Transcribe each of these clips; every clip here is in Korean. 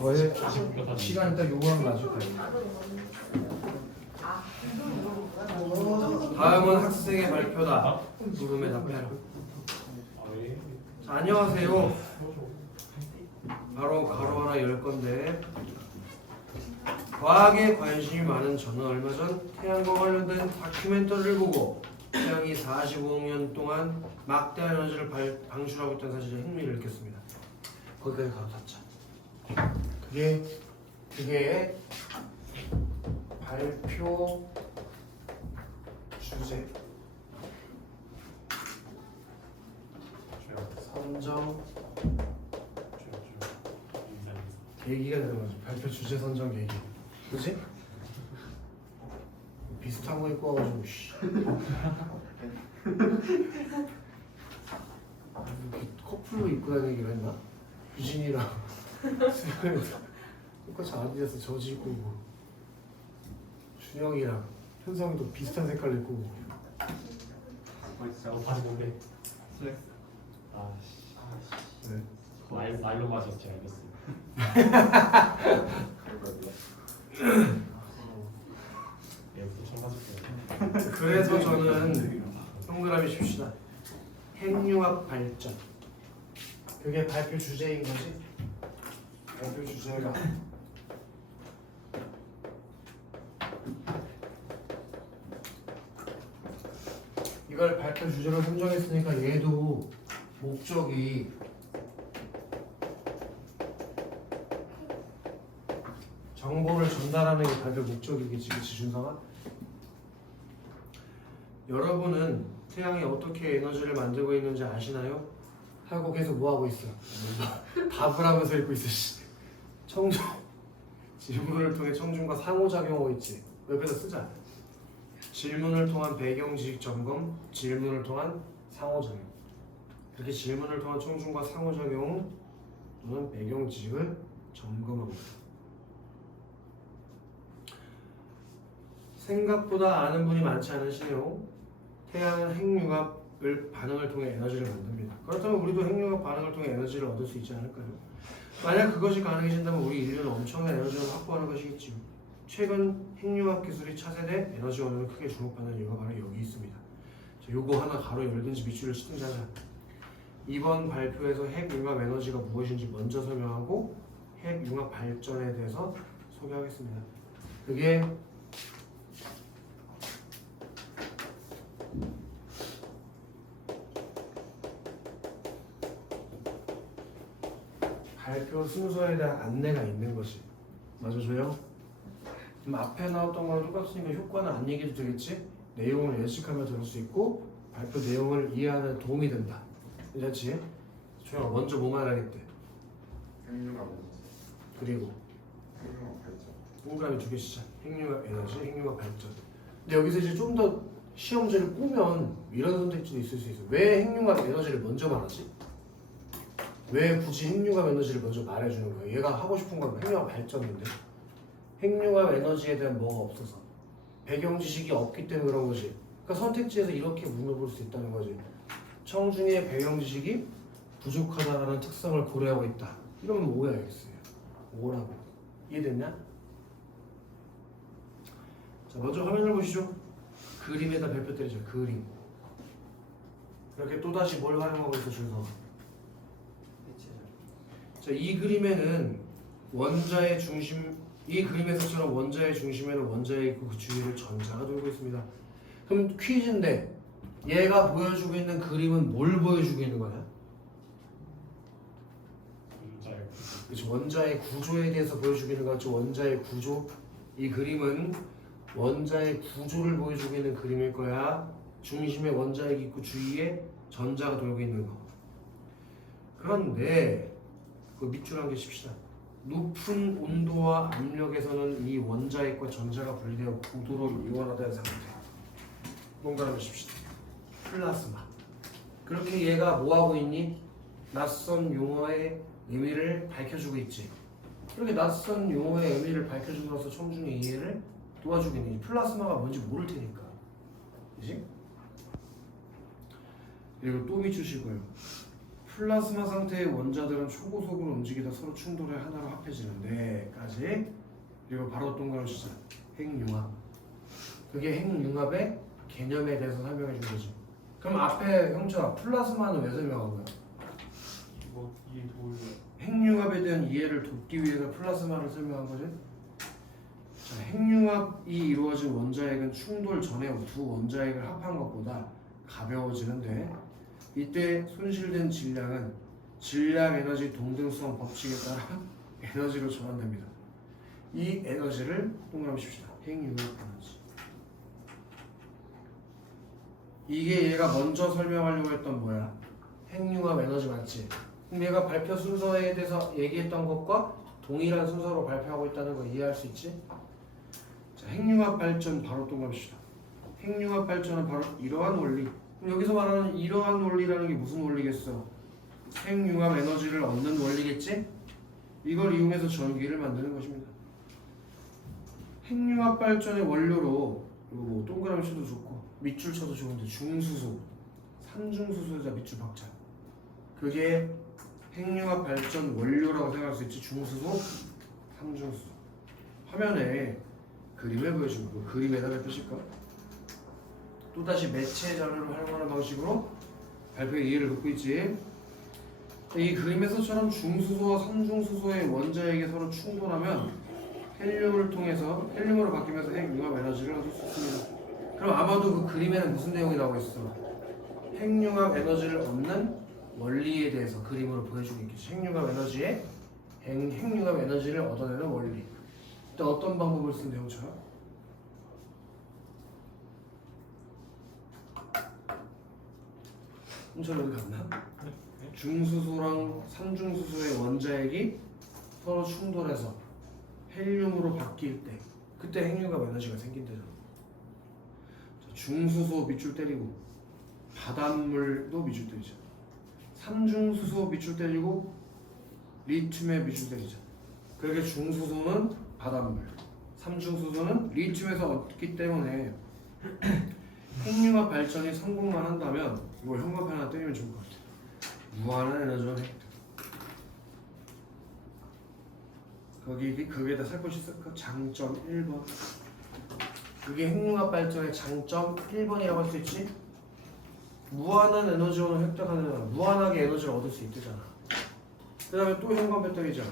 더해 시간 일단 요구하는 거 맞을 거예요. 다음은 학생의 발표다. 물음에 답해라. 자, 안녕하세요. 바로 가로 하나 열 건데, 과학에 관심이 많은 저는 얼마 전 태양과 관련된 다큐멘터리를 보고 태양이 45억 년 동안 막대한 에너지를 방출하고 있다는 사실에 흥미를 느꼈습니다. 거기까지 가로 닫자. 그게 발표 주제 선정 계기가 되는 거죠. 발표 주제 선정 계기. 그치? 비슷한 거 입고 와가지고 커플로 입고 다니기로 했나? 유진이랑 수영이랑 똑같이 아디다스 저지 입고 오고, 준영이랑 현성이도 비슷한 색깔 입고 오고. 진짜 바지 뭔데? 슬랙스. 아씨. 네. 말로 마셨지 알겠어. 얘부터 처음 맞을 거야. 그래서 저는 동그라미 칩시다. 핵융합 발전. 그게 발표 주제인 거지? 발표 주제가 이걸 발표 주제로 선정했으니까 얘도 목적이 정보를 전달하는 게 발표 목적이겠지, 그치 준성아? 여러분은 태양이 어떻게 에너지를 만들고 있는지 아시나요? 하고 계속 뭐 하고 있어? 답을 하면서 읽고 있어. 청중 질문을 통해 청중과 상호작용하고 있지. 옆에서 쓰자. 질문을 통한 배경지식 점검, 질문을 통한 상호작용. 그렇게 질문을 통한 청중과 상호작용 또는 배경지식을 점검합니다. 생각보다 아는 분이 많지 않으시네요. 태양은 핵융합을 반응을 통해 에너지를 만듭니다. 그렇다면 우리도 핵융합 반응을 통해 에너지를 얻을 수 있지 않을까요? 만약 그것이 가능해진다면 우리 인류는 엄청난 에너지를 확보하는 것이겠지요. 최근 핵융합 기술이 차세대 에너지원으로 크게 주목받는 이유가 바로 여기 있습니다. 자, 요거 하나 가로 열든지 밑줄을 치든지 하자. 이번 발표에서 핵융합 에너지가 무엇인지 먼저 설명하고 핵융합 발전에 대해서 소개하겠습니다. 그게 발표 순서에 대한 안내가 있는 것이 맞아줘요? 그럼 앞에 나왔던 거랑 똑같으니까 효과는 안 얘기해도 되겠지? 내용을 예측하며 들을 수 있고 발표 내용을 이해하는 데 도움이 된다. 괜찮지? 조영아 먼저 뭐만 하겠대? 핵융합 에너지. 그리고 핵융합 발전. 동그라미 두 개 시작. 핵융합 에너지, 핵융합 발전. 근데 여기서 이제 좀 더 시험지를 꾸면 이런 선택지도 있을 수 있어. 왜 핵융합 에너지를 먼저 말하지? 왜 굳이 핵융합 에너지를 먼저 말해주는 거야? 얘가 하고 싶은 건 핵융합 발전인데 핵융합 에너지에 대한 뭐가 없어서 배경 지식이 없기 때문에 그런 거지. 그러니까 선택지에서 이렇게 물어볼 수 있다는 거지. 청중의 배경 지식이 부족하다라는 특성을 고려하고 있다. 이러면 뭐 해야겠어요? 뭐라고? 이해됐냐? 자, 먼저 화면을 보시죠. 그림에다 별표 때리죠. 그림. 이렇게 또다시 뭘 활용하고 있어, 준서? 자, 이 그림에는 원자의 중심, 이 그림에서처럼 원자의 중심에는 원자의 있고 그 주위를 전자가 돌고 있습니다. 그럼 퀴즈인데 얘가 보여주고 있는 그림은 뭘 보여주고 있는 거냐? 그렇죠. 원자의 구조에 대해서 보여주고 있는 거죠. 원자의 구조. 이 그림은 원자의 구조를 보여주고 있는 그림일 거야. 중심에 원자핵이 있고 주위에 전자가 돌고 있는 거. 그런데 그 밑줄 한 개 칩시다. 높은 온도와 압력에서는 이 원자핵과 전자가 분리되어 고도로 이원화된 상태. 뭔가를 칩시다. 플라스마. 그렇게 얘가 뭐하고 있니? 낯선 용어의 의미를 밝혀주고 있지. 그렇게 낯선 용어의 의미를 밝혀줌으로써 청중의 이해를 도와주고 있는 이 플라스마가 뭔지 모를 테니까. 그지? 그리고 또 밑줄 치고요. 플라스마 상태의 원자들은 초고속으로 움직이다 서로 충돌해 하나로 합해지는데까지. 그리고 바로 동그라미 시작. 핵융합. 그게 핵융합의 개념에 대해서 설명해 준 거지. 그럼 앞에 형철아 플라스마는 왜 설명한 거야? 뭐 이게 돌 핵융합에 대한 이해를 돕기 위해서 플라스마를 설명한 거지. 자, 핵융합이 이루어진 원자핵은 충돌 전에 두 원자핵을 합한 것보다 가벼워지는데 이때 손실된 질량은 질량 에너지 동등성 법칙에 따라 에너지로 전환됩니다. 이 에너지를 동그라미 칩시다. 핵융합 에너지. 이게 얘가 먼저 설명하려고 했던 뭐야? 핵융합 에너지 맞지? 그럼 얘가 발표 순서에 대해서 얘기했던 것과 동일한 순서로 발표하고 있다는 거 이해할 수 있지? 자, 핵융합 발전 바로 동그라미 칩시다. 핵융합 발전은 바로 이러한 원리. 그럼 여기서 말하는 이러한 원리라는 게 무슨 원리겠어? 핵융합 에너지를 얻는 원리겠지? 이걸 이용해서 전기를 만드는 것입니다. 핵융합 발전의 원료로 이거 뭐 동그라미 쳐도 좋고 밑줄 쳐도 좋은데 중수소, 산중수소에다 밑줄 박자. 그게 핵융합 발전 원료라고 생각할 수 있지. 중수소, 삼중수소. 화면에 그림을 보여주고 그 그림에다 펴실까? 또다시 매체 자료를 활용하는 방식으로 발표의 이해를 돕고 있지. 이 그림에서처럼 중수소와 삼중수소의 원자핵이 서로 충돌하면 헬륨을 통해서 헬륨으로 바뀌면서 핵융합 에너지를 얻을 수 있습니다. 그럼 아마도 그 그림에는 무슨 내용이 나오고 있어? 핵융합 에너지를 얻는 원리에 대해서 그림으로 보여주고 있겠지. 핵융합 에너지의 핵융합 에너지를 얻어내는 원리. 또 어떤 방법을 쓴 내용처럼? 혼자로 어디 갔나? 중수소랑 삼중수소의 원자핵이 서로 충돌해서 헬륨으로 바뀔 때 그때 핵융합 에너지가 생긴대잖아. 중수소 밑줄 때리고 바닷물도 밑줄 때리자. 삼중수소 밑줄 때리고 리튬에 밑줄 때리자. 그렇게 중수소는 바닷물, 삼중수소는 리튬에서 얻기 때문에 핵융합 발전이 성공만 한다면 이거 형광펜 하나 때리면 좋을 것 같아. 무한한 에너지가 획득. 거기에다 살 것이 있을까? 장점 1번. 그게 핵융합 발전의 장점 1번이라고 할 수 있지? 무한한 에너지원을 획득하는 건 무한하게 에너지를 얻을 수 있대잖아. 그 다음에 또 형광펜 때리잖아.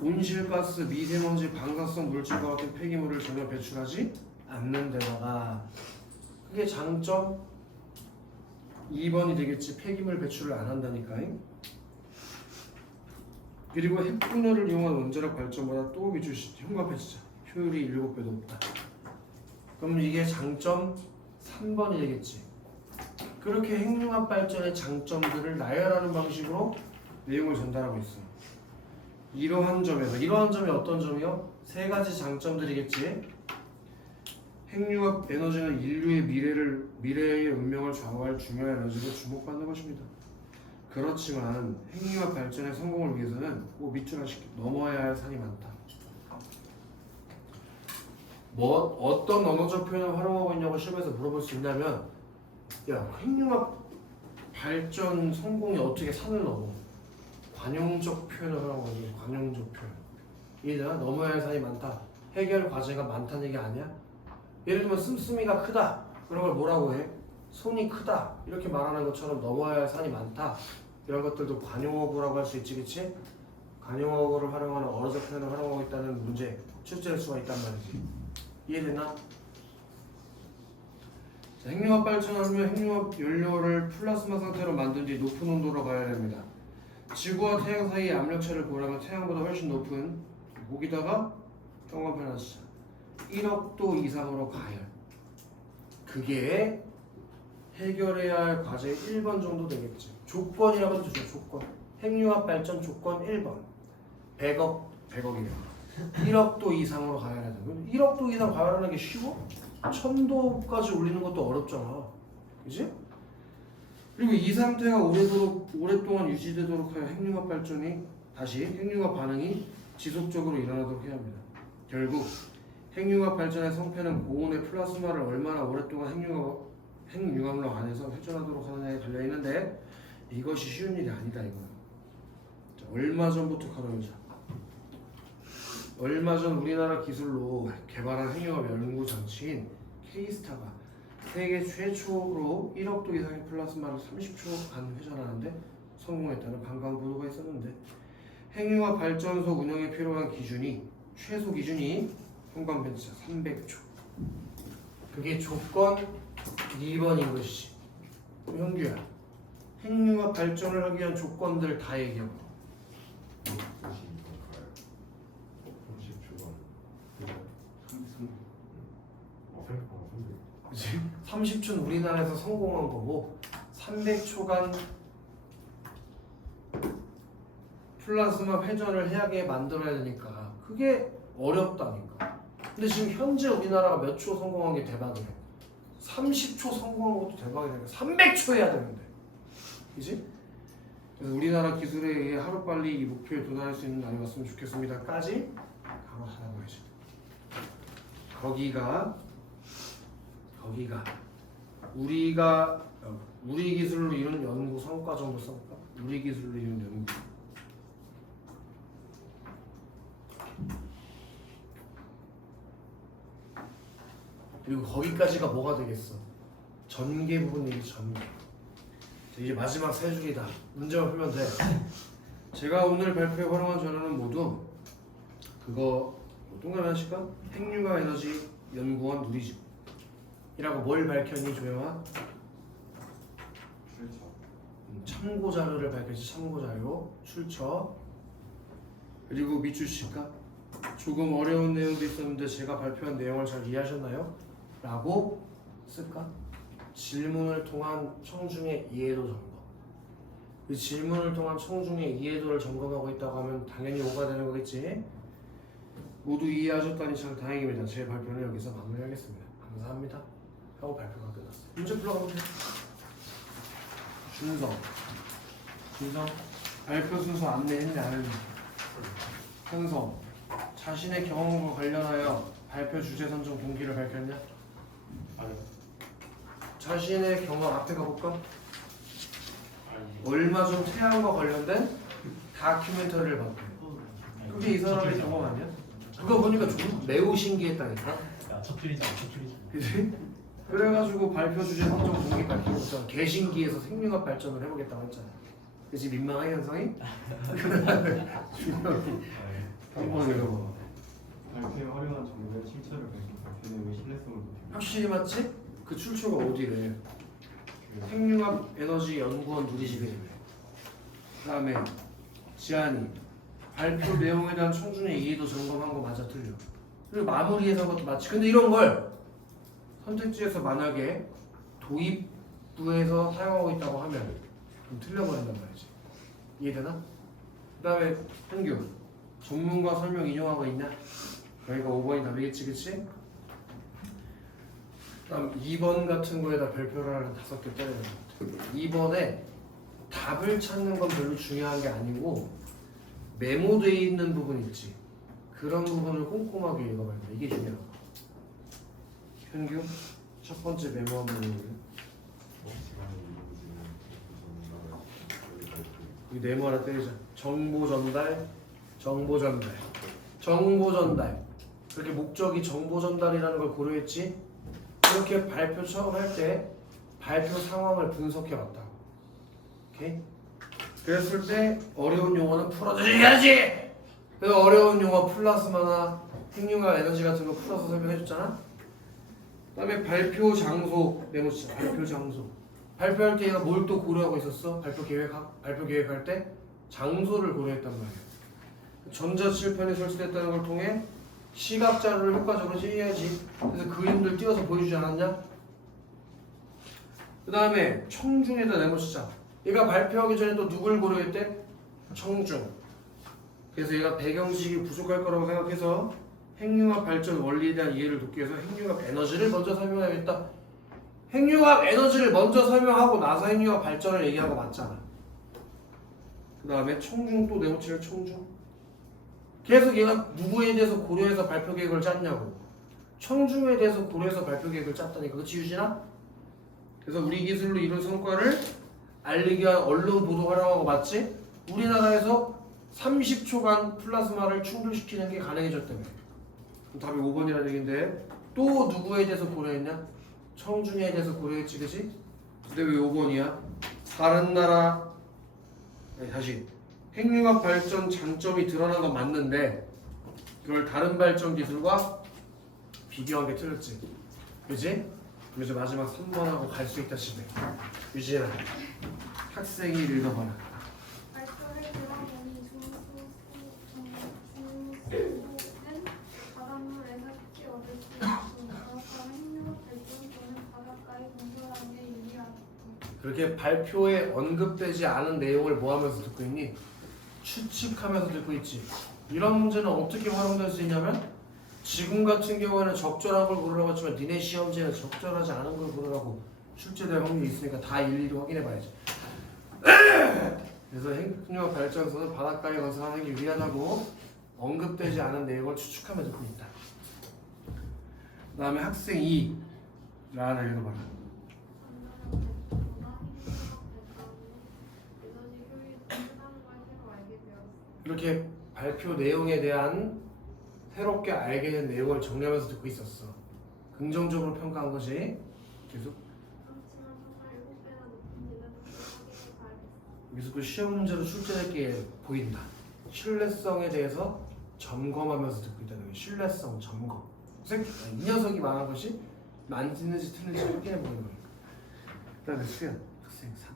온실가스, 미세먼지, 방사성 물질과 같은 폐기물을 전혀 배출하지 않는 데다가 그게 장점 2번이 되겠지. 폐기물 배출을 안 한다니까. 그리고 핵분열을 이용한 원자력 발전보다 또 밑줄 형광펜 치자. 효율이 7배도 높다. 그럼 이게 장점 3번이 되겠지. 그렇게 핵융합 발전의 장점들을 나열하는 방식으로 내용을 전달하고 있어. 이러한 점에서 이러한 점이 어떤 점이요? 세 가지 장점들이겠지. 핵융합 에너지는 인류의 미래의 운명을 좌우할 중요한 에너지로 주목받는 것입니다. 그렇지만 핵융합 발전의 성공을 위해서는 꼭 밑줄 하나씩 넘어야 할 산이 많다. 뭐 어떤 언어적 표현을 활용하고 있냐고 시험에서 물어볼 수 있냐면, 야, 핵융합 발전 성공이 어떻게 산을 넘어? 관용적 표현을 하라고 하지. 관용적 표현. 이해되나? 넘어야 할 산이 많다. 해결 과제가 많다는 얘기 아니야? 예를 들면 씀씀이가 크다. 그런 걸 뭐라고 해? 손이 크다. 이렇게 말하는 것처럼 넘어야 할 산이 많다. 이런 것들도 관용어구라고 할 수 있지, 그치? 관용어구를 활용하는 언어적 표현을 활용하고 있다는 문제 출제할 수가 있단 말이지. 이해되나? 자, 핵융합 발전하면 핵융합 연료를 플라스마 상태로 만든 뒤 높은 온도로 가야 됩니다. 지구와 태양 사이의 압력차를 고려하면 태양보다 훨씬 높은 거기다가 형광펜 하나 쓰자. 1억 도 이상으로 가열. 그게 해결해야 할 과제 1번 정도 되겠지. 조건이라고 해도 좋죠. 조건. 핵융합 발전 조건 1번. 100억이래. 1억 도 이상으로 가열해야 돼. 1억 도 이상 가열하는 게 쉬워? 1000도까지 올리는 것도 어렵잖아. 그지? 그리고 이 상태가 오랫동안 유지되도록 하여 핵융합 발전이 다시 핵융합 반응이 지속적으로 일어나도록 해야 합니다. 결국 핵융합 발전의 성패는 고온의 플라스마를 얼마나 오랫동안 핵융합로 안에서 회전하도록 하느냐에 달려있는데, 이것이 쉬운 일이 아니다 이거야. 자, 얼마 전부터 가려보자. 얼마 전 우리나라 기술로 개발한 핵융합 연구 장치인 K스타가 세계 최초로 1억 도 이상의 플라스마를 30초간 회전하는데 성공했다는 반가운 보도가 있었는데 핵융합 발전소 운영에 필요한 기준이 최소 기준이 형광벤치자 300초. 그게 조건 2번인 것이지. 그럼 형규야, 핵융합 발전을 하기 위한 조건들 다 얘기하고. 30초간. 30초는 우리나라에서 성공한 거고 300초간 플라스마 회전을 해야게 만들어야 되니까 그게 어렵다니까. 근데 지금 현재 우리나라가 몇 초 성공한 게 대박이래. 30초 성공한 것도 대박이니까 300초 해야 되는데, 그지? 그래서 우리나라 기술에 의해 하루빨리 이 목표에 도달할 수 있는 날이 왔으면 좋겠습니다까지 바로 하라고 해야지. 거기가 우리 기술로 이룬 연구 성과 정도 써볼까? 우리 기술로 이룬 연구. 그리고 거기까지가 뭐가 되겠어? 전개 부분이지, 전개. 자, 이제 마지막 세 줄이다. 문제만 풀면 돼. 제가 오늘 발표에 활용한 전화는 모두 그거 동그라미 하실까? 핵융합 에너지 연구원 누리집이라고 뭘 밝혔니 조영아? 출처. 참고 자료를 밝혔지. 참고 자료 출처. 그리고 밑줄 칠까? 조금 어려운 내용도 있었는데 제가 발표한 내용을 잘 이해하셨나요? 라고 쓸까? 질문을 통한 청중의 이해도 점검. 그 질문을 통한 청중의 이해도를 점검하고 있다고 하면 당연히 오가 되는 거겠지? 모두 이해하셨다니 참 다행입니다. 제 발표는 여기서 마무리하겠습니다. 감사합니다. 하고 발표가 끝났어요. 문제 풀어가면 돼요. 준성 발표 순서 안내했냐 안 했냐? 현성 자신의 경험과 관련하여 발표 주제 선정 동기를 밝혔냐? 아니. 자신의 경험 앞에 가볼까? 아니. 얼마 전 태양과 관련된 다큐멘터리를 봤대. 그게 이 사람의 경험 아니야? 그거 보니까 좀 매우 신기했다니까. 야, 첫 줄이잖아, 첫 줄이잖아. 그치? 그래가지고 발표 주제 선정 동기 밝히고 있잖아. 개신기에서 생명학 발전을 해보겠다고 했잖아. 그치? 민망해 현성이? 한번 읽어봐. 발표에 활용한 정보의 출처를 밝힌 발표 내용의 신뢰성을 높입니다. 확실히 맞지? 그 출처가 어디래? 핵융합 에너지 연구원 누리집이래. 그 다음에 지안이 발표 내용에 대한 청중의 이해도 점검한 거 맞아 틀려. 그리고 마무리해서 것도 맞지. 근데 이런 걸 선택지에서 만약에 도입부에서 사용하고 있다고 하면 그럼 틀려버린단 말이지. 이해되나? 그 다음에 한규 전문가 설명 인용하고 있냐? 그러니까 5번이 답이겠지, 그치? 그다음 2번 같은 거에다 별표를 한 5개 때려야 돼. 2번에 답을 찾는 건 별로 중요한 게 아니고 메모되어 있는 부분 있지. 그런 부분을 꼼꼼하게 읽어봐야 돼. 이게 중요한 거. 현규 첫 번째 메모 한번 읽어볼래? 이 네모 하나 때리자. 정보 전달. 그렇게 목적이 정보 전달이라는 걸 고려했지. 이렇게 발표 처음 할 때 발표 상황을 분석해 왔다. 오케이? 그랬을 때 어려운 용어는 풀어줘야지. 그래서 어려운 용어 플라스마나 핵융합 에너지 같은 거 풀어서 설명해줬잖아. 그다음에 발표 장소 메모치자. 발표 장소. 발표할 때 얘가 뭘 또 고려하고 있었어? 발표 계획할 때 장소를 고려했단 말이야. 전자칠판이 설치됐다는 걸 통해 시각 자료를 효과적으로 찌해야지. 그래서 그림들 띄워서 보여주지 않았냐? 그 다음에 청중에다 메모치자. 얘가 발표하기 전에 또 누굴 고려했대? 청중. 그래서 얘가 배경지식이 부족할 거라고 생각해서 핵융합 발전 원리에 대한 이해를 돕기 위해서 핵융합 에너지를 먼저 설명해야겠다. 핵융합 에너지를 먼저 설명하고 나서 핵융합 발전을 얘기하고 맞잖아. 그 다음에 청중 또 네모치를 청중. 계속 얘가 누구에 대해서 고려해서 발표 계획을 짰냐고. 청중에 대해서 고려해서 발표 계획을 짰다니까. 그치 유진아? 그래서 우리 기술로 이룬 성과를 알리기 위한 언론 보도 활용하고 맞지? 우리나라에서 30초간 플라즈마를 충돌시키는 게 가능해졌다며. 그럼 답이 5번이라는 얘기인데 또 누구에 대해서 고려했냐? 청중에 대해서 고려했지, 그지? 근데 왜 5번이야? 다른 나라 다시 핵융합 발전 장점이 드러난 건 맞는데 그걸 다른 발전 기술과 비교한 게 틀렸지, 그지? 그래서 마지막 3번하고 갈 수 있다 싶네. 유진아, 학생이 읽어봐라. 발표를 들어보니 중수는 바닷물에서 쉽게 얻을 수 있고 그렇다면 핵융합 발전소는 바닷가에 건설하는 게 유리하다. 그렇게 발표에 언급되지 않은 내용을 뭐 하면서 듣고 있니? 추측하면서 듣고 있지. 이런 문제는 어떻게 활용될 수 있냐면 지금 같은 경우에는 적절한 걸 고르라고 했지만 니네 시험지에는 적절하지 않은 걸 고르라고 출제될 확률이 있으니까 다 일일이 확인해 봐야지. 그래서 핵융합 발전소는 바닷가에 건설하는 게 유리하다고 언급되지 않은 내용을 추측하며 듣고 있다. 그 다음에 학생 2 라나 읽어봐라. 이렇게 발표 내용에 대한 새롭게 알게 된 내용을 정리하면서 듣고 있었어. 긍정적으로 평가한 거지. 계속. 여기서 또 시험 문제로 출제될 게 보인다. 신뢰성에 대해서 점검하면서 듣고 있다는 거예요. 신뢰성 점검. 이 녀석이 말한 것이 맞는지 틀린지 확인해 보는 거니까. 그다음에 수연 학생 3.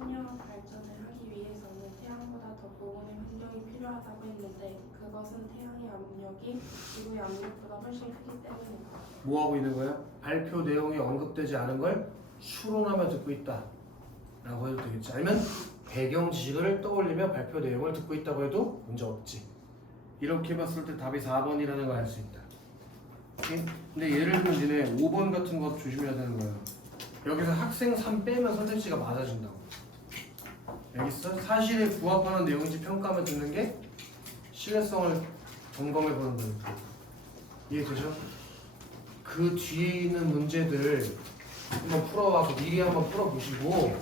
핵융합 발전을 하기 위해서는 태양보다 더 고온의 환경이 필요하다고 했는데 그것은 태양의 압력이 지구의 압력보다 훨씬 크기 때문이다. 뭐 하고 있는 거야? 발표 내용이 언급되지 않은 걸 추론하며 듣고 있다 라고 해도 되겠지. 아니면 배경 지식을 떠올리며 발표 내용을 듣고 있다고 해도 문제 없지. 이렇게 봤을 때 답이 4번이라는 걸 알 수 있다. 오케이? 근데 예를 들면 니네 5번 같은 거 조심해야 되는 거야. 여기서 학생 3 빼면 선택지가 맞아진다고. 알겠어? 사실에 부합하는 내용인지 평가하며 듣는 게 신뢰성을 점검해 보는 거니까. 이해되죠? 그 뒤에 있는 문제들 한번 풀어와서 미리 한번 풀어보시고